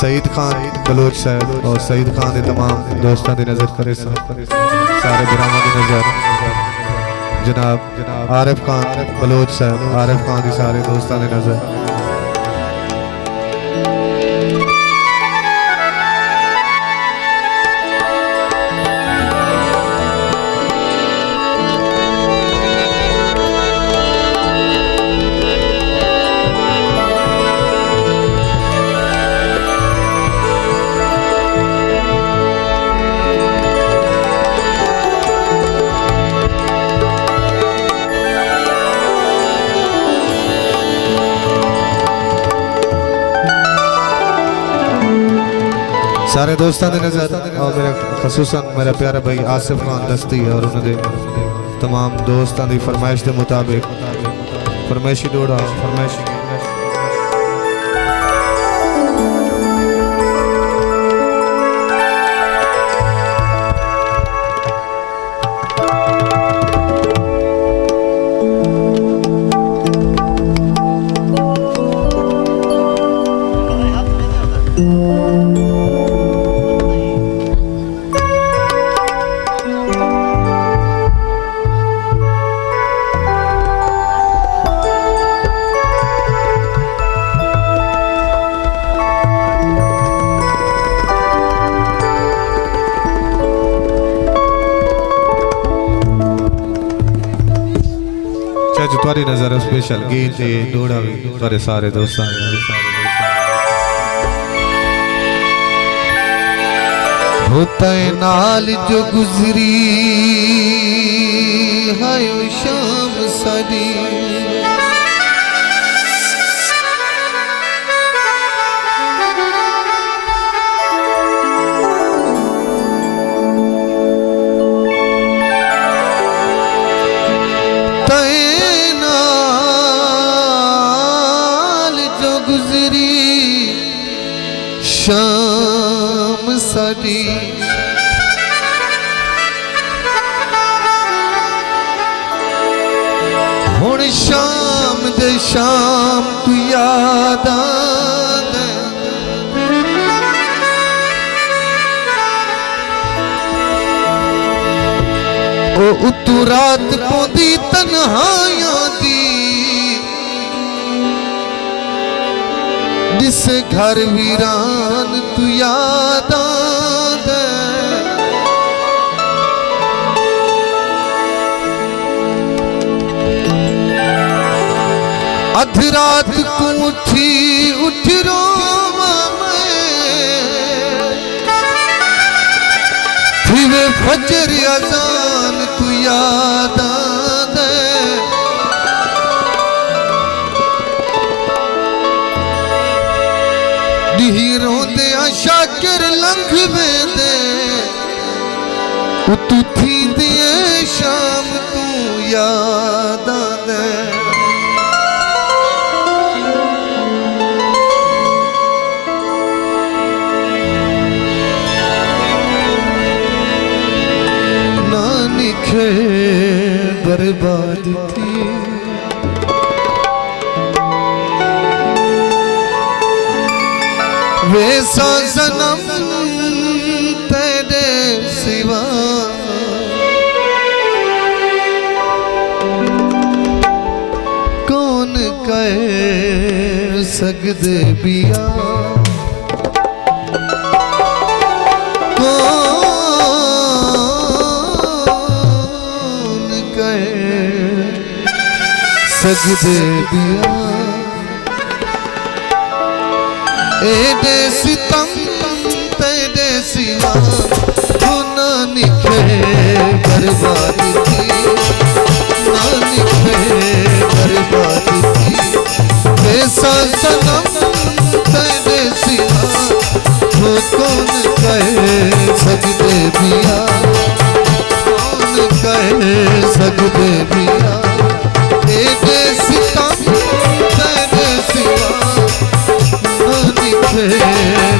Saeed Khan Bloch साहब और सईद खान के तमाम दोस्तों की नज़र करे सारे बिरामा की नज़र जनाब आरिफ खान बलोच साहब आरिफ खान की सारे दोस्तों की नज़र सारे दोस्तों की नज़र और मेरा खसूसन मेरा प्यारा भाई आसिफ खान दस्ती और उन्होंने तमाम दोस्तों की फरमाइश के मुताबिक फरमाइशी दौड़ा फरमाइशी तुम्हारी नजर स्पेशल गीत दौड़ा भी तुम्हारे सारे दोस्तों होता है नाल जो गुजरी है शाम सदी शाम सदी हुण शाम दे शाम तू याद आंदा ओ उतू रात पौंदी तन्हाइयां दी जिस घर वीरान तू याद आंदा अध रात को उठ रोवा मैं फजर अजान तू याद आंदा रोंदे शाकिर लंघ वेंदे तू थींदी शाम तू याद आंदे नानी खे बर्बाद थी वैसा सनम तेरे सिवा कौन कह सकदे बिया कौन कह सकदे बिया एडे सितम तेरे सिवा ना निखे बर्बादी थी ना निखे बर्बादी थी ऐसा सनम तेरे सिवा वो कौन कह सकते बिया कौन कह सकते बिया एडे सितम तेरे सिवा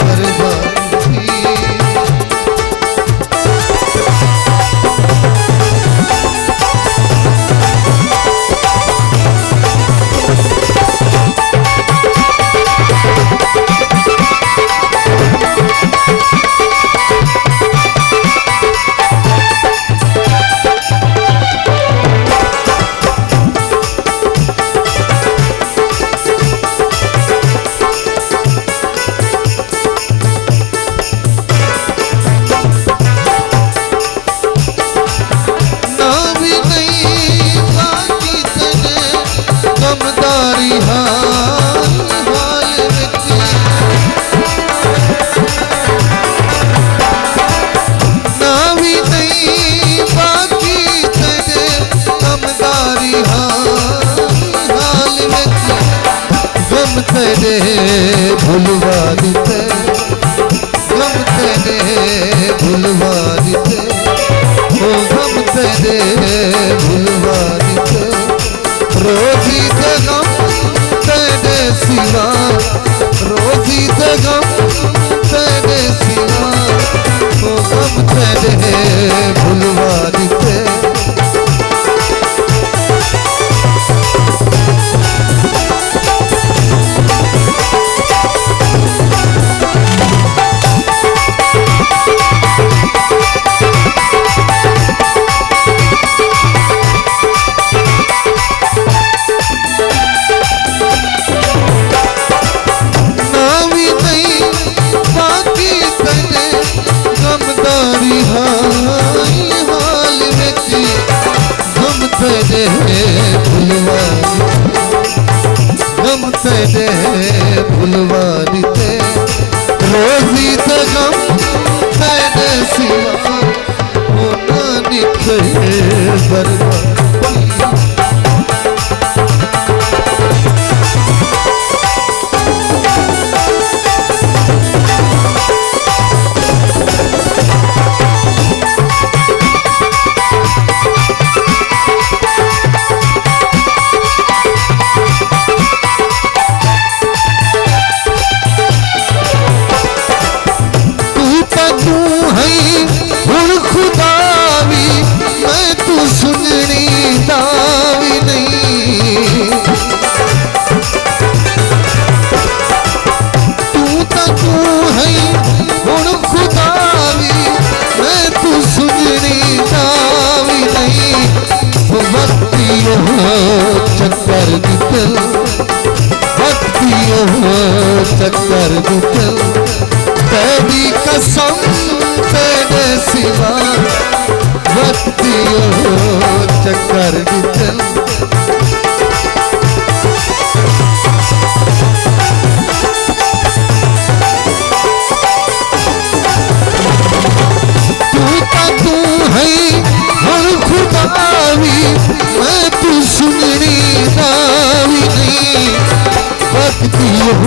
बर्बादी गम तेरे भुलवा दिते, गम तेरे भुलवा दिते, ओ गम तेरे भुलवा दिते। रोजी ते गम तेरे सिवा, रोजी ते गम तेरे सिवा, ओ गम तेरे भुलवा दिते। तेरे भुलवा दिते, रोजी ते गम तेरे सिवा, ओ ना निकले बर्बादी। चक्कर दितल, भक्तियों चक्कर दितल, तेरी कसम तेरे सिवा, भक्तियों चक्कर दितल। तू है हर खुदावी, मैं तू सुननी दावी नहीं, भक्तियों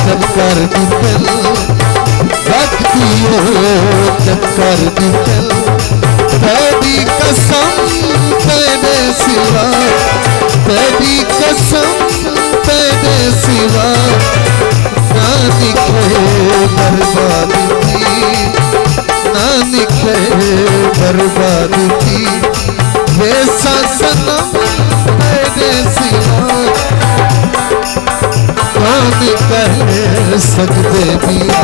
चक्कर दितल, भक्तियों चक्कर दितल, तेरी कसम तेरे सिवा, तेरी कसम तेरे सिवा, ना निकले बर्बादी थी, ना निकले बर्बादी थी। वैसा सनम तेरे सिवा, कौन कह सकते दिया,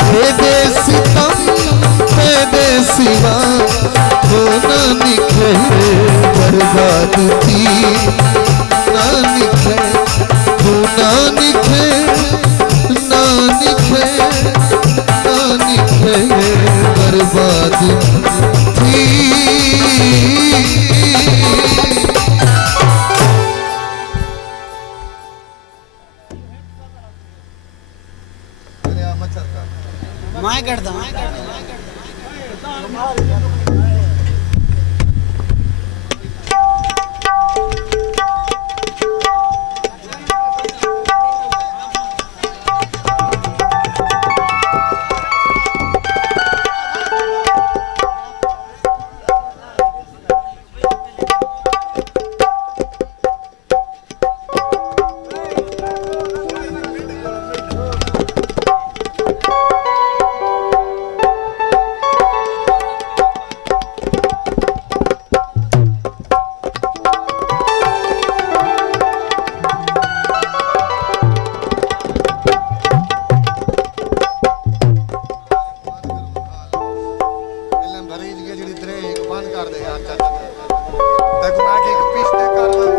तेरे सितम तेरे सिवा, तो ना निकले बर्बाद थी, ना निकले, तू ना निकले, ना निकले, ना निकले बर्बाद थी। मैं करता हूँ। देख मैं कि पिछले कर